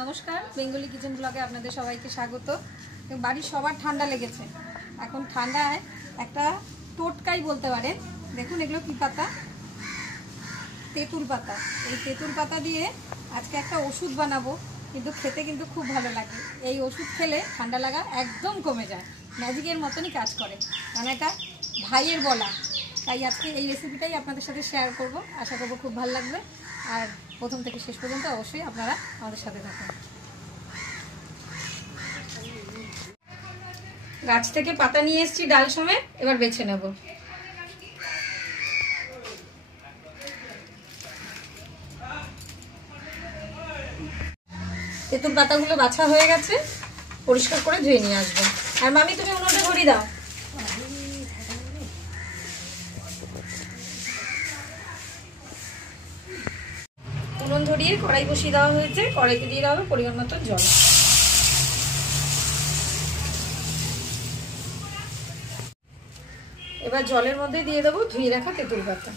নমস্কার, Bengali kitchen ব্লগে আপনাদের সবাইকে স্বাগত। বাড়ির সবার ঠান্ডা লেগেছে। এখন ঠান্ডায় একটা টোটকাই বলতে পারেন। দেখুন এগুলো কি পাতা, তেঁতুল পাতা। এই তেঁতুল পাতা দিয়ে আজকে একটা ওষুধ বানাবো, কিন্তু খেতে কিন্তু খুব ভালো লাগে। এই ওষুধ খেলে ঠান্ডা লাগা একদম কমে যায়, ম্যাজিকের মতনই কাজ করে। মানে এটা ভাইয়ের বলা, তাই আজকে এই রেসিপিটাই আপনাদের সাথে শেয়ার করব। আশা করবো খুব ভালো লাগবে, আর প্রথম থেকে শেষ পর্যন্ত অবশ্যই আপনারা আমাদের সাথে থাকুন। গাছ থেকে পাতা নিয়ে এসেছি ডাল সমেত, এবার বেছে নেব। তেঁতুল পাতাগুলো বাছা হয়ে গেছে, পরিষ্কার করে ধুয়ে নিয়ে আসবো। আর মামি তুমি উনুনটা ধরিয়ে দাও। উনুন ধরিয়ে কড়াই বসিয়ে দেওয়া হয়েছে, কড়াইতে দিয়ে দেওয়া হবে পরিমাণ মতো জল। এবার জলের মধ্যে দিয়ে দেবো ধুয়ে রাখা তেঁতুল পাতা।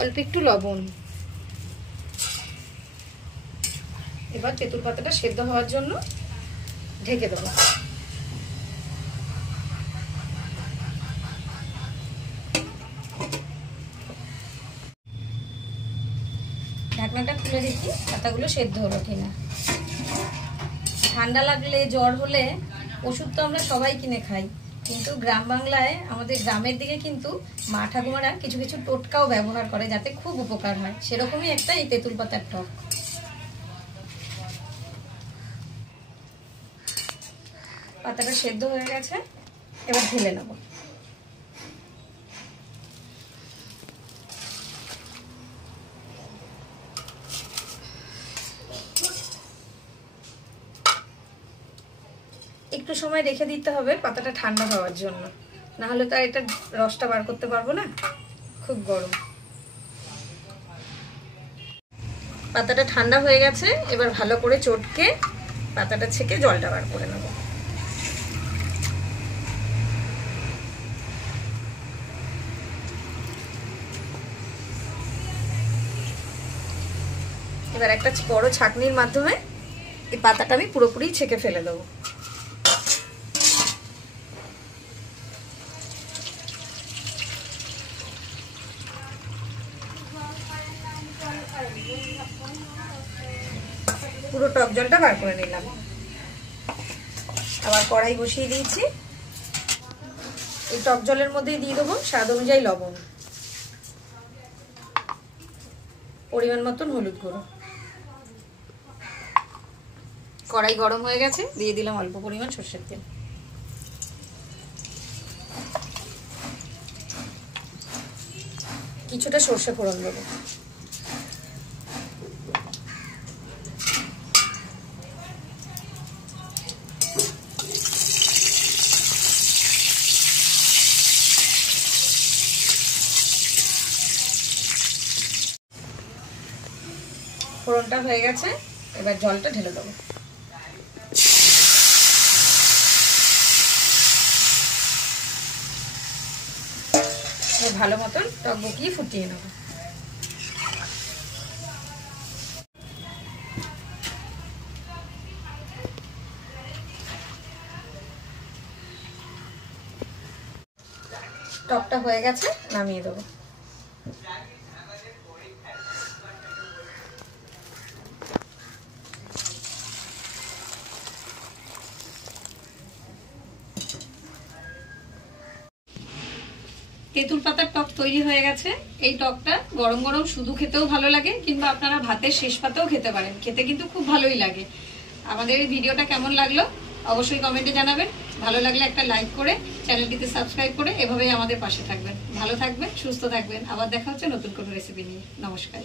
অল্প একটু লবণ। এবার তেঁতুল পাতাটা সেদ্ধ হওয়ার জন্য ঢেকে দেবো। ঢাকনাটা খুলে দেখি পাতাগুলো সেদ্ধ হলো কিনা। ঠান্ডা লাগলে, জ্বর হলে ওষুধ তো আমরা সবাই কিনে খাই, কিন্তু গ্রাম বাংলায়, আমাদের গ্রামের দিকে কিন্তু মা ঠাকুমারা কিছু কিছু টোটকাও ব্যবহার করে যাতে খুব উপকার হয়। সেরকমই একটা এই তেঁতুল পাতার টক। পাতাটা সেদ্ধ হয়ে গেছে, এবার ঢেলে নেব। একটু সময় রেখে দিতে হবে পাতাটা ঠান্ডা হওয়ার জন্য, না হলে তো আর এটা রসটা বার করতে পারবো না, খুব গরম। পাতাটা ঠান্ডা হয়ে গেছে, এবার ভালো করে চটকে পাতাটা ছেঁকে জলটা বার করে নেব। এবার একটা বড় ছাঁকনির মাধ্যমে এই পাতাটা আমি পুরোপুরি ছেঁকে ফেলে দেবো। পুরো টক জলটা বার করে নিলাম। আবার কড়াই বসিয়ে দিয়েছি। এই টক জলের মধ্যেই দিয়ে দেবো স্বাদ অনুযায়ী লবণ, পরিমাণ মতন হলুদ গুঁড়ো। কড়াই গরম হয়ে গেছে, দিয়ে দিলাম অল্প পরিমাণ সরষের তেল। কিছুটা সরষে ফোড়ন দেবো। ফোড়নটা হয়ে গেছে, এবার জলটা ঢেলে দেবো। ভালো মতন টক বকিয়ে ফুটিয়ে নেব। টকটা হয়ে গেছে, নামিয়ে দেবো। তেঁতুল পাতার টক তৈরি হয়ে গেছে। এই টকটা গরম গরম শুধু খেতেও ভালো লাগে, কিংবা আপনারা ভাতের শেষ পাতেও খেতে পারেন, খেতে কিন্তু খুব ভালোই লাগে। আমাদের এই ভিডিওটা কেমন লাগলো অবশ্যই কমেন্টে জানাবেন। ভালো লাগলে একটা লাইক করে চ্যানেলটিতে সাবস্ক্রাইব করে এভাবেই আমাদের পাশে থাকবেন। ভালো থাকবেন, সুস্থ থাকবেন। আবার দেখা হচ্ছে নতুন কোনো রেসিপি নিয়ে। নমস্কার।